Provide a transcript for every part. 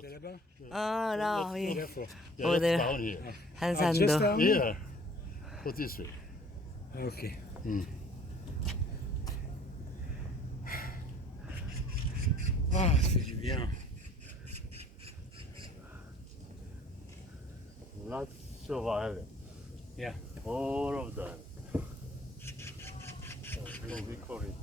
C'est là-bas 아, 나, 예. Careful. Yeah, Oh, that's there. down here. Ah, just 한산도. down Yeah. Go this way. Ok. Mm. Ah, ça fait du bien. Lots of islands. Yeah. All of them. So we call it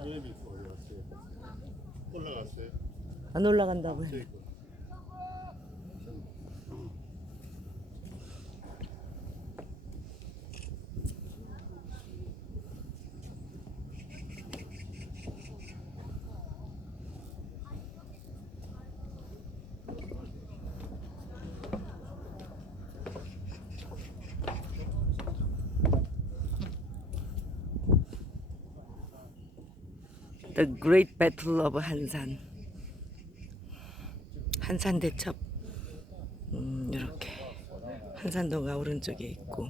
알레비 보여요. 올라갔어요. 안 올라간다고 해. The Great Battle of 한산. 한산 대첩. 음, 이렇게 한산도가 오른쪽에 있고.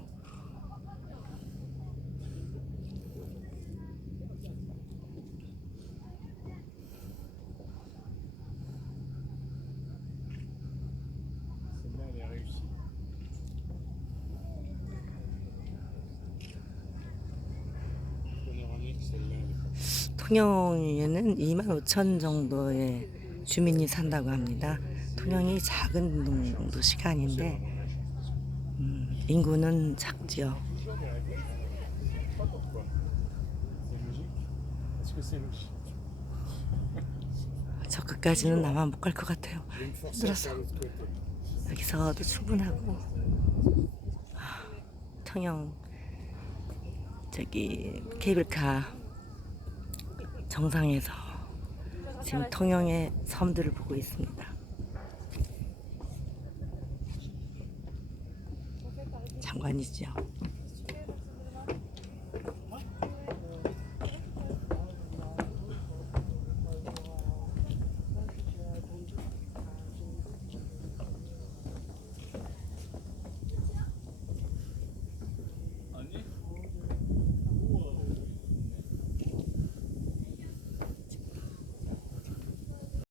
통영에는 2만 5천 정도의 주민이 산다고 합니다. 통영이 작은 동- 도시가 아닌데 음, 인구는 작지요. 저 끝까지는 나만 못갈 것 같아요. Côté. 여기서도 충분하고 아, 통영 저기 케이블카 정상에서 지금 통영의 섬들을 보고 있습니다. 장관이죠.